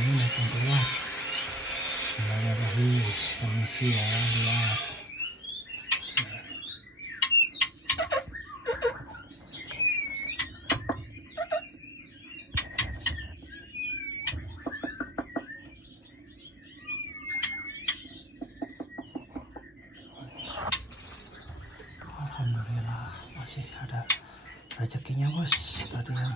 kami makin keluar. Bismillahirrahmanirrahim. Permisi ya, lihat. Alhamdulillah masih ada rezekinya bos tadi yang